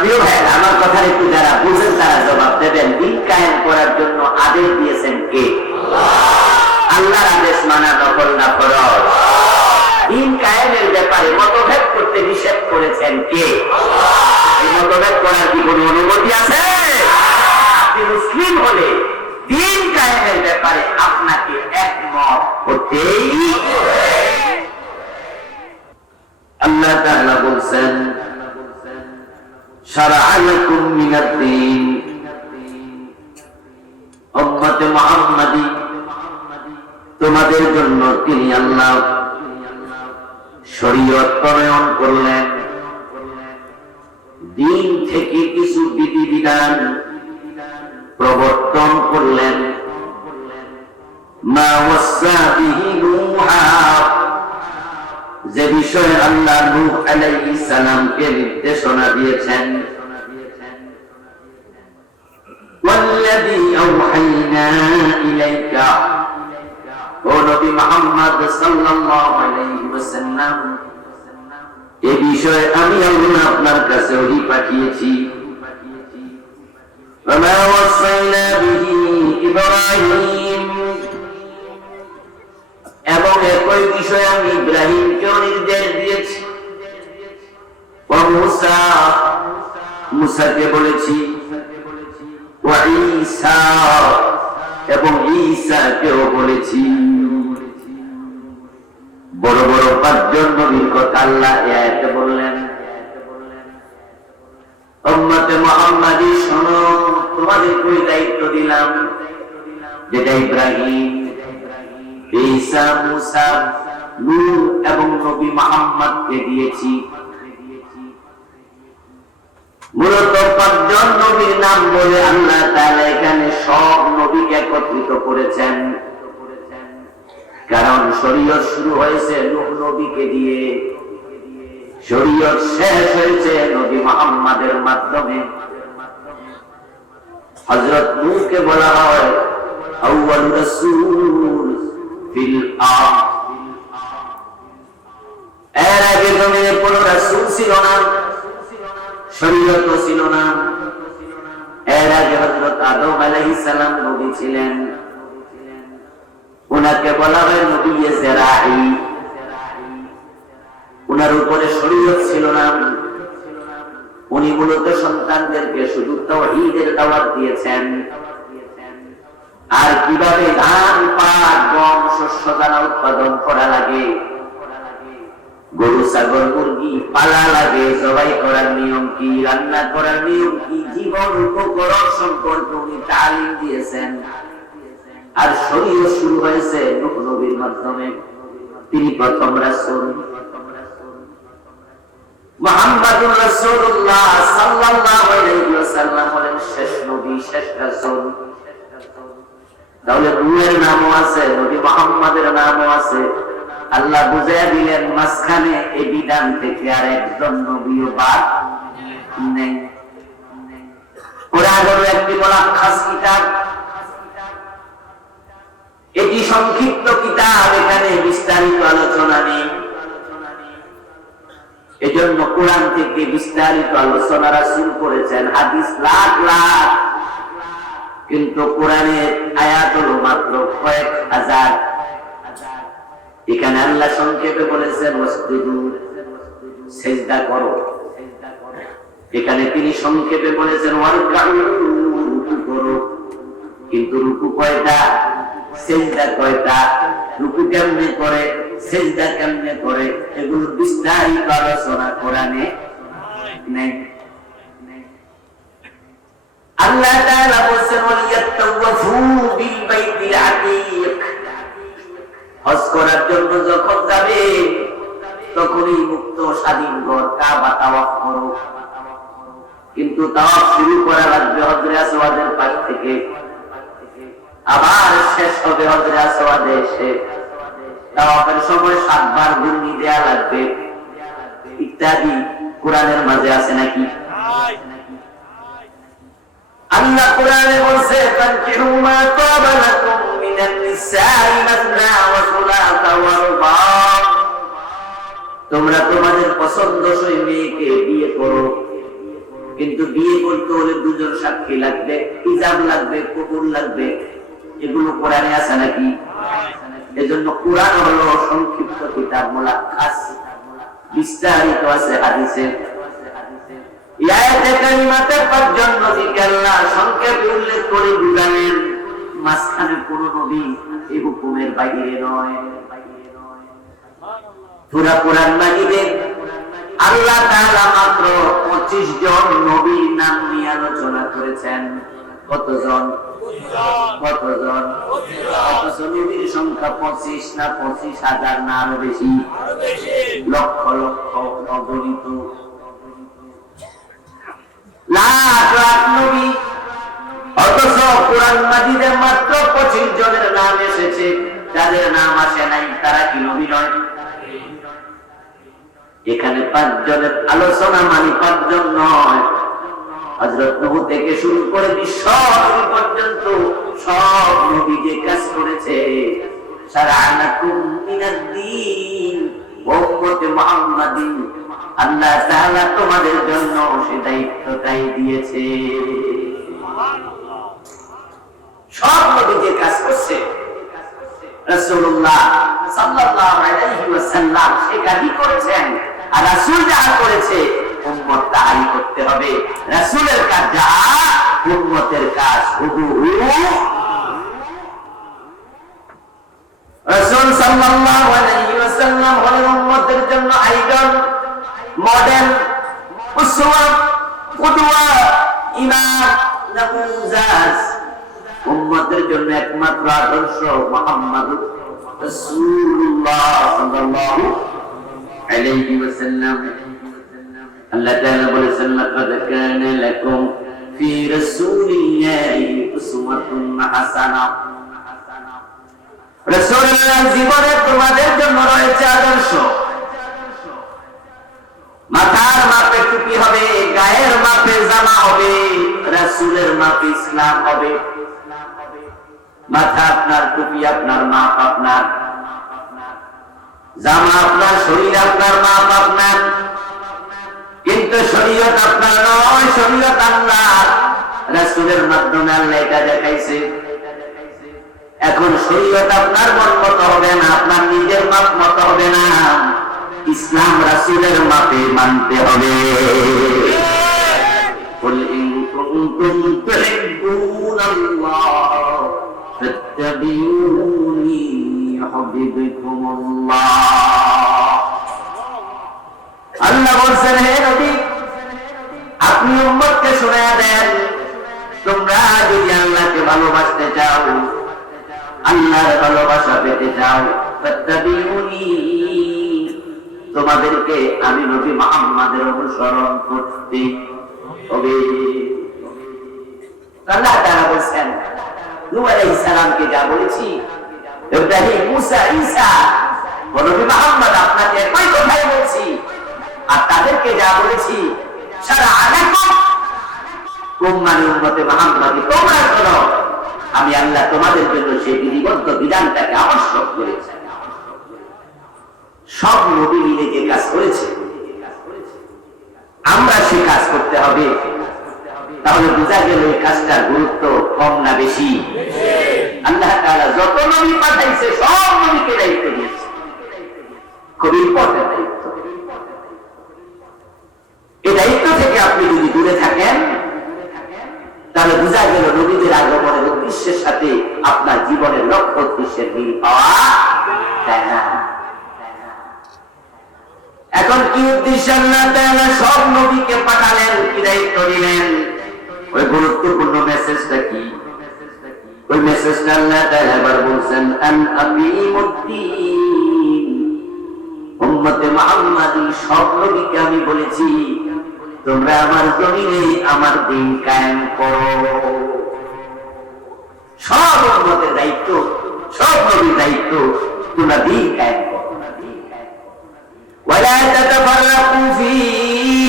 প্রিয় ভাই, আমার কথা একটু যারা বুঝেন তারা জবাব দেবেন। দিন কায়েম করার জন্য আদেশ দিয়েছেন কে? আল্লাহর আদেশ মানা নফল না ফরজ? দিন কায়েমের ব্যাপারে মতভেদ করতে নিষেধ করেছেন কে? এই মতভেদ করার কি কোনো অনুমতি আছে? আপনি মুসলিম হলে দিন কায়েমের ব্যাপারে আপনাকে একমত হতেই হবে। আল্লাহ তাআলা বলছেন, শারা'a লাকুম মিনাদ-দীন, উম্মতে মুহাম্মাদি, তোমাদের জন্য তিনি আল্লাহ শরীয়ত প্রণয়ন করলেন, দিন থেকে কিছু বিধিবিধান প্রবর্তন করলেন। মা ওয়াসা বিহি নূহা, যে বিষয়ে আল্লাহ নূহ আলাইহিস সালামকে নির্দেশনা দিয়েছেন। ওয়াল্লাযী আওহাইনা ইলাইকা, ও নবী মুহাম্মদ সাল্লাল্লাহু আলাইহি ওয়াসাল্লাম, এই বিষয়ে আমি আল্লাহ আপনার কাছে ওহী পাঠিয়েছি। ওয়া ওয়াসাইনা বিহি ইব্রাহিম, এবং একই বিষয়ে আমি ইব্রাহিমকেও নির্দেশ দিয়েছি। ওয়া মূসা, মূসাকে বলেছি। ওয়া ঈসা, এবং ঈসাকেও বলেছি। বড় বড় পাঁচজন নবীর কথা আল্লাহ এই আয়াতে বললেন। উম্মতে মুহাম্মাদি শোনো, তোমাদেরকে দায়িত্ব দিলাম যেটা ইব্রাহিম, ঈসা, মূসা, নূহ এবং নবী মুহাম্মদকে দিয়েছি। মূলত পাঁচজন নবীর নাম বলে আল্লাহ তাআলা এখানে সব নবীকে একত্রিত করেছেন, কারণ শরীয়ত শুরু হয়েছে নূহ নবীকে দিয়ে, শরীয়ত শেষ হয়েছে নবী মুহাম্মদের মাধ্যমে। হযরত নূহকে বলা হয় আউয়াল রাসূল ফিল আরদ, এর আগে জমিনে কোনো রাসূল ছিল না, শরীয়ত ছিল না। এর আগে হযরত আদম আলাইহিস সালাম নবী ছিলেন, উনাকে বলা হয় নবী জেরাই, উনার উপরে শরীয়ত ছিল না। উনি মূলত সন্তানদেরকে শুধু তাওহীদের দাওয়াত দিয়েছেন, আর কিভাবে ধান, পাট, গম, শস্য দানা উৎপাদন করা লাগে, গরু, ছাগল, মুরগি পালা লাগে, জবাই করার নিয়ম কি, রান্না করার নিয়ম কি, জীবন উপকরণ সম্পর্কে উনি তালিম দিয়েছেন। আর শরীয়ত শুরু হয়েছে নূহ নবীর মাধ্যমে, তিনি প্রথম রাসূল। মুহাম্মাদুর রাসূলুল্লাহ সাল্লাল্লাহু আলাইহি ওয়াসাল্লাম হলেন শেষ নবী, শেষ রাসূল। তাহলে নূহের নামও আছে, নবী মুহাম্মাদের নামও আছে। আল্লাহ বুঝাইয়া দিলেন মাঝখানে এই বিধান থেকে আর একজন নবীও বাদ নেই। কোরআন হলো একটি মুলাক্কাস কিতাব, এটি সংক্ষিপ্ত কিতাব, এখানে বিস্তারিত আলোচনা নেই। এজন্য কোরআন থেকে বিস্তারিত আলোচনা রাসূল করেছেন, হাদিস লাখ লাখ, কিন্তু কোরআনের আয়াত হলো মাত্র কয়েক হাজার। এখানে আল্লাহ সংক্ষেপে বলেছেন ওয়াসজুদু, সিজদা করো। এখানে তিনি সংক্ষেপে বলেছেন ওয়ারকাউ, রুকু করো। কিন্তু রুকু কয়টা, সিজদা কয়টা, রুকু কেমনে করে, সিজদা কেমনে করে, এগুলো বিস্তারিত আলোচনা কোরআনে নেই। আল্লাহ তাআলা বলেন ওয়ালিয়াতাওয়াফু বিল বাইতিল আতীক, হজ করার জন্য যখন যাবে তখনই মুক্ত স্বাধীন ঘর কাবা তাওয়াফ করো। কিন্তু তাওয়াফ শুরু করা লাগবে হজরে আসওয়াদের পাশ থেকে, আবার শেষ হবে হজরে আসওয়াদে এসে। তাওয়াফের সময় 7 বার ঘুরনি দেয়া লাগবে ইত্যাদি কোরআনের মাঝে আছে নাকি? আল্লাহ কোরআনে বলছে তানকিহু মা তাবা লাকুম মিনান নিসাই মাসনা ওয়া সুলাসা ওয়া রুবা, তোমরা তোমাদের পছন্দসই মেয়েকে বিয়ে করো, কিন্তু বিয়ে করতে হলে দুজন সাক্ষী লাগবে, হিজাব লাগবে, কবুল লাগবে। এগুলো কোরআনে আছে নাকি? এজন্য কোরআন হলো সংক্ষিপ্ত কিতাব, মুলাক্কাস, বিস্তারিত আছে হাদিসে। এই আয়াতে কারিমাতে পাঁচজন নবীকে আল্লাহ সংক্ষেপে উল্লেখ করে বুঝালেন, মাঝখানে কোন নবী এই হুকুমের বাইরে নয়। পুরা কোরআন মাজিদে আল্লাহ তাআলা মাত্র 25 জন নবীর নাম নিয়ে আলোচনা করেছেন। কতজন? কতজন? অথচ নবীর সংখ্যা 25 না 25,000 না আরো বেশি? লক্ষ লক্ষ, অগণিত, লাখ লাখ নবী। অথচ কোরআন মাজিদে মাত্র 25 জনের নাম এসেছে। যাদের নাম আসে নাই তারা কি নবী নয়? এখানে 5 জনের আলোচনা, মানে 5 জন নয়। হযরত নূহ থেকে শুরু করে বিশ্ব নবী পর্যন্ত সব নবী যে কাজ করেছে, শারা'নাকুম মিনাদ-দীন ওয়া উম্মতি মুহাম্মাদিন, আল্লাহ তাআলা তোমাদের জন্য সে দায়িত্বটাই দিয়েছে। সব নবী যে কাজ করছে, রাসূলুল্লাহ সাল্লাল্লাহু আলাইহি ওয়াসাল্লাম সে কাজই করেছেন। আর রাসূল যা করেছে উম্মত তাই করতে হবে। রাসূলের কাজ যা, উম্মতের কাজ হুবহু। রাসূল সাল্লাল্লাহু আলাইহি ওয়াসাল্লাম হলেন উম্মতের জন্য আইডল, মডেল, উসওয়া, কুদওয়া, ইমাম, নামুজাজ। উম্মতের জন্য একমাত্র আদর্শ মুহাম্মদুর রাসূলুল্লাহ সাল্লাল্লাহু আলাইহি ওয়াসাল্লাম। আল্লাহ তাআলা বলেছেন, লাকাদ কানা লাকুম ফি রাসূলিল্লাহি উসওয়াতুন হাসানাহ। রাসূলুল্লাহ জীবনে তোমাদের জন্য রয়েছে আদর্শ। মাথার মাপে টুপি হবে, গায়ের মাপে জামা হবে, রাসূলের মাপে ইসলাম হবে। মাথা আপনার, টুপি আপনার, মাপ আপনার, জামা আপনার, শরীর আপনার, মাপ আপনার। কিন্তু শরীয়ত আপনার নয়, শরীয়ত আল্লাহর। রাসূলের মাধ্যমে আল্লাহ এটা দেখাইছে। এখন শরীয়ত আপনার মন মতো হবে না, আপনার নিজের মাপ মতো হবে না। ইসলাম রাসূলের মাপে মানতে হবে। কুল ইন কুনতুম তুহিব্বুনাল্লাহ ফাত্তাবিউনি ইউহিব্বুকুমুল্লাহ। আল্লাহ বলেন, হে নবী, আপনি উম্মতকে শোনায়া দেন, তোমরা যদি আল্লাহকে ভালোবাসতে চাও, আল্লাহর ভালোবাসা পেতে চাও, ফাত্তাবিউনি, তোমাদেরকে আমি নবী মুহাম্মদের অনুসরণ করতে হবে। আল্লাহ তাআলা বলেন, নূহ আলাইহিস সালামকে যা বলেছি, ইব্রাহিম, মুসা, ঈসা, নবী মুহাম্মদ আপনাকে একই কথাই বলছি। আর তাদেরকে যা বলেছি, শারা'নাকুম, মানে উম্মতে মুহাম্মাদি, তোমরা শোনো, আমি আল্লাহ তোমাদের জন্য সেই বিধিবদ্ধ বিধানটাকে আবশ্যক করেছি। সব নবী মিলে যে কাজ করেছে, আমরা সে কাজ করতে হবে। তাহলে বোঝা গেল এই কাজটার গুরুত্ব কম না বেশি? আল্লাহ তাআলা যত নবী পাঠাইছে সব নবীকে দায়িত্ব দিয়েছে, খুব ইম্পর্টেন্ট দায়িত্ব। এই দায়িত্ব থেকে আপনি যদি দূরে থাকেন, তাহলে বোঝা গেল নবীদের আগমনের উদ্দেশ্যের সাথে আপনার জীবনের লক্ষ্য উদ্দেশ্যের মিল পাওয়া যায় না। এখন কি উদ্দেশ্যে আল্লাহ তাআলা সব নবীকে পাঠালেন, কি দায়িত্ব দিলেন? ওই গুরুত্বপূর্ণ মেসেজটা কি? ওই মেসেজটা আল্লাহ তাআলা এবার বলছেন, আন আকিমুদ্দিন, উম্মতে মুহাম্মাদি সব নবীকে আমি বলেছি, তোমরা আমার জমিনে আমার দিন কায়েম করো। সব উম্মতের দায়িত্ব, সব নবীর দায়িত্ব, তোমরা দিন কায়েম করো। ওয়ালা তাতাফাররাকু ফীহি,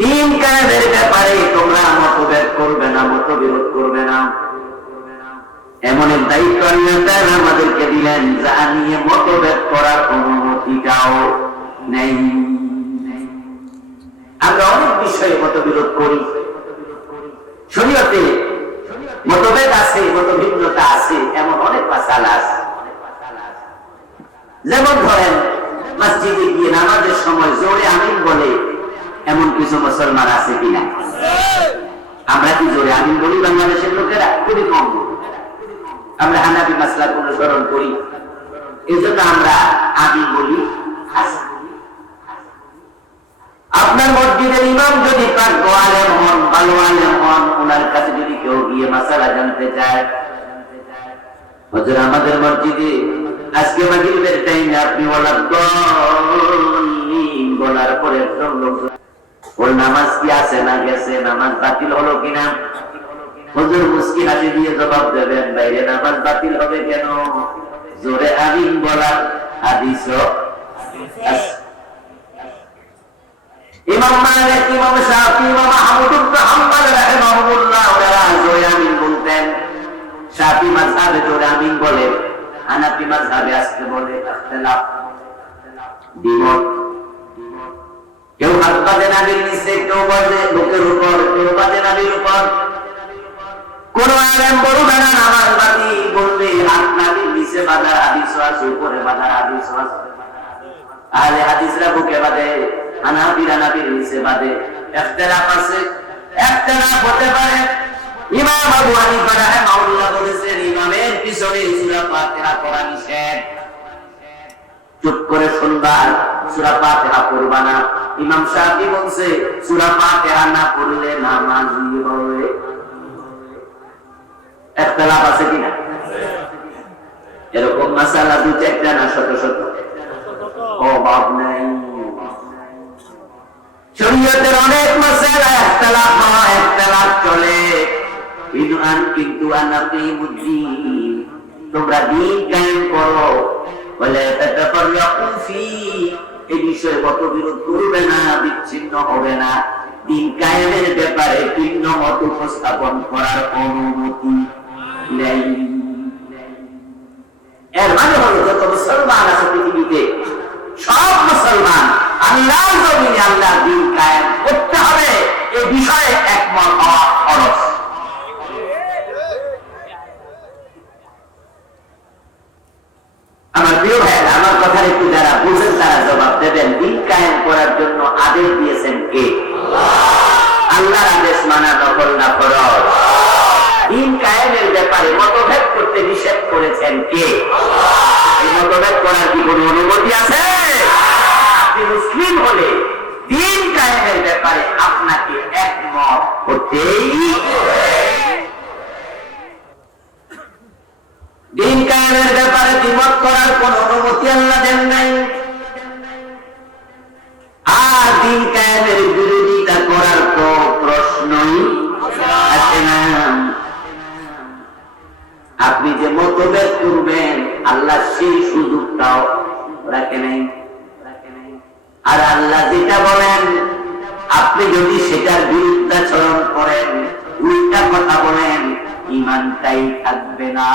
দিন কায়েমের ব্যাপারে তোমরা মতভেদ করবে না, মতবিরোধ করবে না। এমন এক দায়িত্ব আল্লাহ তাআলা আমাদেরকে দিলেন, যা নিয়ে মতভেদ করার অনুমতিটাও নেই। আমরা অনেক বিষয়ে মতবিরোধ করি। শরীয়তে মতভেদ আছে, মতভিন্নতা আছে, এমন অনেক মাসালা আছে। যেমন ধরেন মসজিদে গিয়ে নামাজের সময় জোরে আমিন বলে এমন কিছু মুসলমান আছে কিনা? আমরা কি জোরে আমিন বলি? বাংলাদেশের লোকেরা খুবই কম বলি। আমরা হানাফি মাসলাক অনুসরণ করি, এই জন্য আমরা আমিন বলি। আপনার মসজিদের ইমাম যদি প্রাজ্ঞ আলেম হন, ভালো আলেম হন, ওনার কাছে যদি কেউ গিয়ে মাসালা জানতে চায়, হুজুর আমাদের মসজিদে আজকে মাগরিবের টাইমে আপনি বলার পরে একজন লোক ওর নামাজ কি আছে না গেছে, নামাজ বাতিল হলো কিনা, হুজুর মুস্কি হাসি দিয়ে জবাব দেবেন, বাইরে নামাজ বাতিল হবে কেন? জোরে আমিন বলার হাদিসও আছে। ইমাম মালিক, ইমাম শাফি, ইমাম আহমদ ইবনে হাম্বল রাহিমাহুল্লাহ ওরা জোরে আমিন বলতেন। শাফি মাযহাবে জোরে আমিন বলে, হানাফি মাযহাবে আস্তে বলে। ইখতিলাফ, দ্বিমত। কেউ হাত বাঁধে নাভির নিচে, কেউ বাঁধে বুকের উপর, কেউ বাঁধে নাভির উপর। কোন আলেম বলবে না নামাজ বাতিল, বলবে হাত নাভির নিচে বাঁধার হাদিসও আছে, উপরে বাঁধার হাদিসও আছে। আহলে হাদিসরা বুকে বাঁধে, হানাফিরা নাভির নিচে বাঁধে। ইখতিলাফ আছে, ইখতিলাফ হতে পারে। ইমাম আবু হানিফা রাহিমাহুল্লাহ বলেছেন ইমামের পিছনে সূরা ফাতিহা পড়া নিষেধ। চুপ করে শুনবা, সূরা ফাতিহা পড়বা না। ইমাম শাফি বলছে সূরা ফাতিহা না পড়লে নামাজি হবে। ইখতিলাফ আছে কিনা? এরকম মাসালা দুই চারটা না শত শত, অভাব নাই। শরীয়তের অনেক মাসালা ইখতিলাফ হয়, ইখতিলাফ চলে। কিন্তু আনাকিমুদ্দিন, তোমরা দ্বীন কায়েম করো, বলে তাতাফাররাকু ফি, এই বিষয়ে মতবিরোধ করবে না, বিচ্ছিন্ন হবে না। দ্বীন কায়েমের ব্যাপারে ভিন্ন মত উপস্থাপন করার অনুমতি নেই। এর মানে হলো যত মুসলমান আছে পৃথিবীতে, সব মুসলমান আল্লাহর জমিনে আল্লাহর দ্বীন কায়েম করতে হবে, এই বিষয়ে একমত হওয়া ফরজ। আমার প্রিয় ভাইয়েরা, আমার কথা একটু যারা বুঝেন তারা জবাব দেবেন। দ্বীন কায়েম করার জন্য আদেশ দিয়েছেন কে? আল্লাহর আদেশ মানা নফল না ফরজ? দ্বীন কায়েমের ব্যাপারে মতভেদ করতে নিষেধ করেছেন কে? এই মতভেদ করার কি কোনো অনুমতি আছে? আপনি মুসলিম হলে দ্বীন কায়েমের ব্যাপারে আপনাকে একমত হতেই হবে। দ্বীন কায়েমের ব্যাপারে দ্বিমত করার কোন অনুমতি আল্লাহ দেন নাই। আর দ্বীন কায়েমের বিরোধিতা করার তো প্রশ্নই আসে না। আপনি যে মতভেদ করবেন আল্লাহ সেই সুযোগটাও রাখে নাই। আর আল্লাহ যেটা বলেন আপনি যদি সেটার বিরুদ্ধাচরণ করেন, উল্টা কথা বলেন, ঈমানটাই থাকবে না।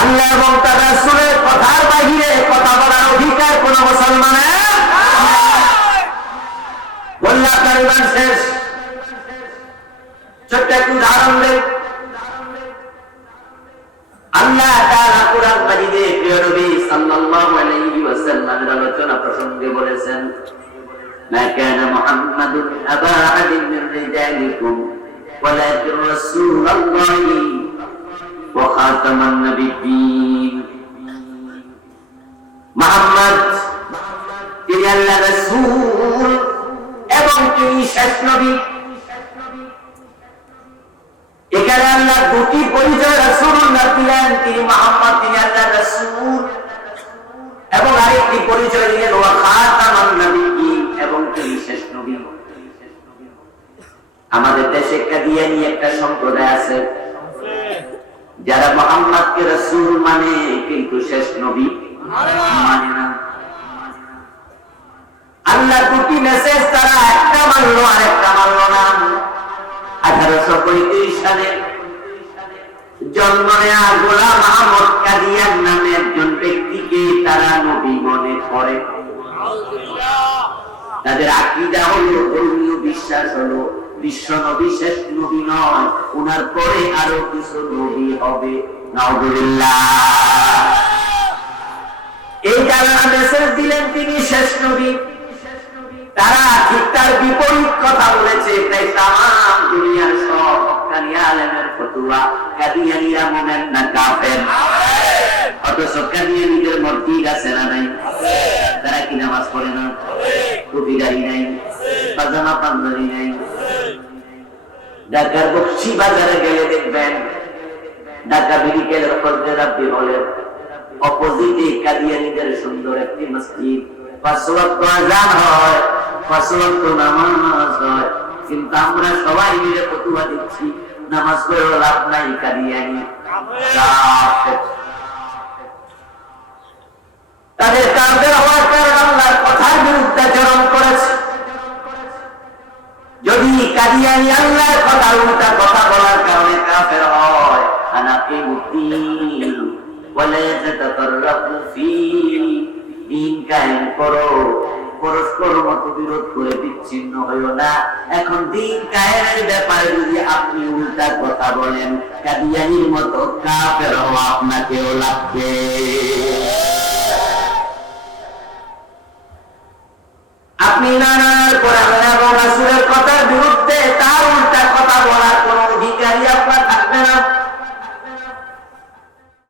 আল্লাহ এবং তার রাসূলের কথার বাইরে কথা বলার অধিকার কোন মুসলমানের বললা পরিমাণ শেষ। ছোট্ট একটু উদাহরণ দেই। আল্লাহ তাআলা কুরআন মাজিদে প্রিয় নবী সাল্লাল্লাহু আলাইহি ওয়াসাল্লামের আলোচনা প্রসঙ্গে বলেছেন, মা কানা মুহাম্মাদুন আবা আহাদিন মিন রিজালিকুম ওয়ালাকিন রাসূলুল্লাহি ওয়া খাতামান নাবিয়্যিন। মুহাম্মদ তিনি আল্লাহর রাসূল এবং তিনি শেষ নবী। এখানে আল্লাহ দুটি পরিচয় রাসূলুল্লাহ দিলেন, তিনি মুহাম্মদ, তিনি আল্লাহর রাসূল, এবং আরেকটি পরিচয় দিলেন ওয়া খাতামান নাবিয়্যিন, এবং তিনি শেষ নবী। আমাদের দেশে কাদিয়ানী একটা সম্প্রদায় আছে যারা মুহাম্মদকে রাসূল মানে কিন্তু শেষ নবী মানে না। আল্লাহ দুটি মেসেজ তারা একটা মানলো আর একটা মানলো না। 1835 সালে জন্ম নেয়া গোলাম আহমদ কাদিয়ান নামে একজন ব্যক্তিকে তারা নবী মনে করে। তাদের আকীদা হলো, ধর্মীয় বিশ্বাস হলো বিশ্ব নবী শেষ নবী নয়, উনার পরে আরো কিছু নবী হবে। নাউযুবিল্লাহ। এই কারণে মেসেজ দিলেন তিনি শেষ নবী। তারা ঠিক তার বিপরীত কথা বলেছে, তাই তাম দুনিয়ার সব হক্কানি আলেমের ফতোয়া কাদিয়ানীরা মুমিন না কাফের। অথচ কাদিয়ানীদের মধ্যে আছে না নাই? তারা কি নামাজ পড়ে না? টুপি দাড়ি নাই, পাজামা পাঞ্জাবি নাই। ঢাকার বকশি বাজারে গেলে দেখবেন ঢাকা মেডিকেলের ফজরের হলের অপোজিটে কাদিয়ানীদের সুন্দর একটি মসজিদ, 5 ওয়াক্ত আযান হয়, 5 ওয়াক্ত নামাজ হয়, কিন্তু আমরা সবাই মিলে ফতোয়া দিচ্ছি নামাজ পড়ে লাভ নাই, কাদিয়ানী কাফের। তাদের কাফের হওয়ার কারণে আল্লাহর কথার বিরুদ্ধাচরণ করেছে। যদি কাদিয়ানী আল্লাহর কথার উল্টা কথা বলার কারণে কাফের হয়, আনাকিমুদ্দিন ওয়ালা তাতাররাফু ফি, দ্বীন কায়েম করো, পরস্পর মতবিরোধ করে বিচ্ছিন্ন হইও না। এখন দ্বীন কায়েমের ব্যাপারে যদি আপনি উল্টা কথা বলেন, কাদিয়ানীর মতো কাফের হওয়া আপনাকেও লাগবে।